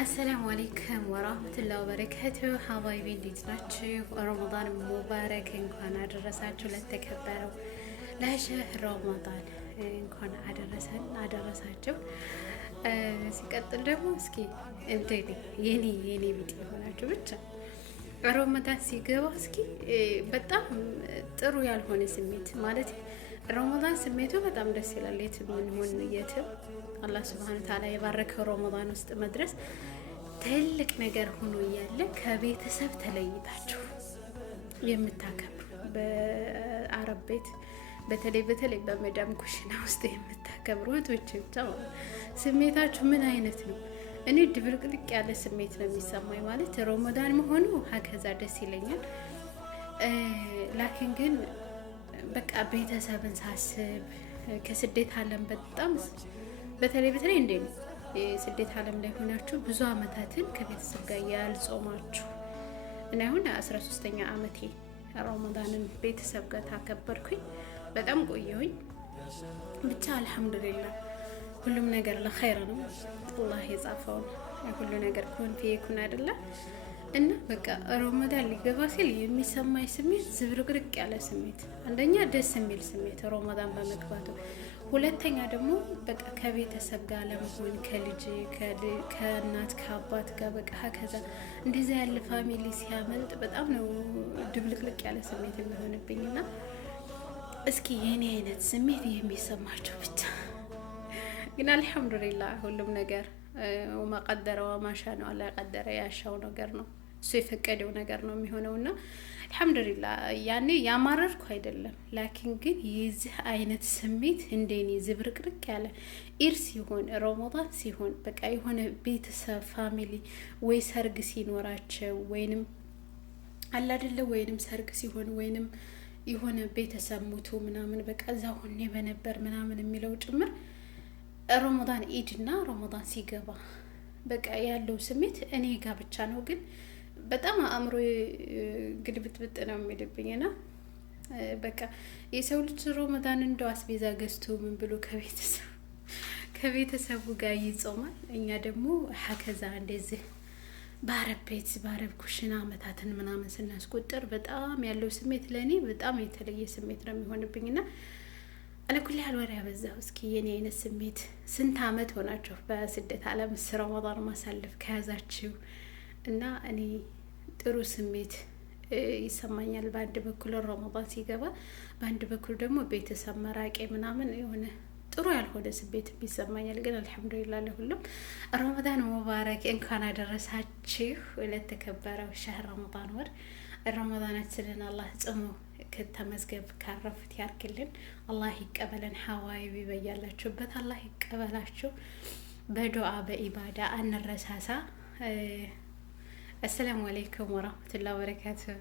السلام عليكم ورحمة الله وبركاته حبايبي እንዴት ናችሁ? ረመዳን ሙባረክ እንኳን አደረሳችሁ ለተከበረው ለሸህር ረመዳን እንኳን አደረሳችሁ። ሲቀጥል ደግሞ እስኪ እንዴት የኔ ቢጤ ሆናችሁ ብቻ ረመዳን ሲገባ እስኪ በጣም ጥሩ ያልሆነ ስሜት ማለት ረመዳን ስሜቱ በጣም ደስ ይላል። የትም ምን የትም አላህ ሱብሃነሁ ወተዓላ የባረከው ረመዳን ውስጥ መድረስ ትልቅ ነገር ሆኖ እያለ ከቤተሰብ ተለይታችሁ የምታከብሩ በአረብ ቤት በተለይ በመዳም ኩሽና ውስጥ የምታከብሩ እህቶች ብቻ ስሜታችሁ ምን አይነት ነው? እኔ ድብልቅልቅ ያለ ስሜት ነው የሚሰማኝ። ማለት ረመዳን መሆኑ ሀከዛ ደስ ይለኛል። ላኪን ግን በቃ ቤተሰብን ሳስብ ከስደት ዓለም በጣም በተለይ እንዴ ነው የስደት ዓለም ላይ ሆናችሁ ብዙ አመታትን ከቤተሰብ ጋር ያልጾማችሁ እና አሁን 13ኛ አመቴ ረመዳንን ቤተሰብ ጋር ታከበርኩኝ። በጣም ቆየሁኝ። ብቻ አልহামዱሊላህ ሁሉም ነገር ለኸይር ነው። አላህ የጻፈው ሁሉ ነገር ኩን ፊኩን አይደለ እና በቃ ረመዳን ሊገባ ሲል የሚሰማኝ ስሜት ዝብርቅርቅ ያለ ስሜት፣ አንደኛ ደስ የሚል ስሜት ረመዳን በመግባቱ፣ ሁለተኛ ደግሞ በቃ ከቤተሰብ ጋር ለመሆን ከልጅ ከእናት ከአባት ጋር በቃ ከዛ እንደዛ ያለ ፋሚሊ ሲያመልጥ በጣም ነው ድብልቅልቅ ያለ ስሜት የሚሆንብኝና እስኪ የኔ አይነት ስሜት የሚሰማቸው ብቻ ግን አልহামዱሊላህ ሁሉም ነገር ወማ ቀደረ ወማ ሻ ነው አላህ ቀደረ ያሻው ነገር ነው እሱ የፈቀደው ነገር ነው የሚሆነውና አልহামዱሊላህ ያኔ ያማረርኩ አይደለም። ላኪን ግን የዚህ አይነት ስሜት እንደኔ ዝብርቅርቅ ያለ ኢርስ ሲሆን ረመዳን ሲሆን በቃ የሆነ ቤተሰብ ፋሚሊ ወይ ሰርግ ሲኖራቸው ወይንም አላ አይደለ ወይንም ሰርግ ሲሆን ወይንም የሆነ ቤተሰብ ሞቶ ምናምን በቃ እዛው ሆኜ በነበር ምናምን የሚለው ጭምር ረመዳን ኢድና ረመዳን ሲገባ በቃ ያለው ስሜት እኔ ጋር ብቻ ነው። ግን በጣም አእምሮ ግልብጥብጥ ነው የሚልብኝና በቃ የሰው ልጅ ረመዳን እንደው አስቤዛ ገዝቶ ምን ብሎ ከቤተሰቡ ጋር ይጾማል። እኛ ደግሞ ሀከዛ እንደዚህ በአረብ ኩሽና አመታትን ምናምን ስናስቆጥር በጣም ያለው ስሜት ለኔ በጣም የተለየ ስሜት ነው የሚሆንብኝና አለኩል ያህል ወሬ ያበዛው። እስኪ የኔ አይነት ስሜት ስንት አመት ሆናችሁ በስደት ዓለም ረመዳን ማሳለፍ ከያዛችሁ? እና እኔ ጥሩ ስሜት ይሰማኛል። በአንድ በኩል ረመዳን ሲገባ፣ በአንድ በኩል ደግሞ ቤተሰብ መራቄ ምናምን የሆነ ጥሩ ያልሆነ ስሜት ይሰማኛል። ግን አልহামዱሊላህ ለሁሉም ረመዳን ሙባረክ እንኳን አደረሳችሁ ለተከበረው ሸህር ረመዳን ወር። ረመዳናችንን አላህ ጽሙ ከተመዝገብ ካረፉት ያርክልን። አላህ ይቀበለን። ሐዋይቢ በያላችሁበት አላህ ይቀበላችሁ። በዱዓ በኢባዳ አንረሳሳ። አሰላሙ አለይኩም ወራህመቱላሂ ወበረካቱሁ።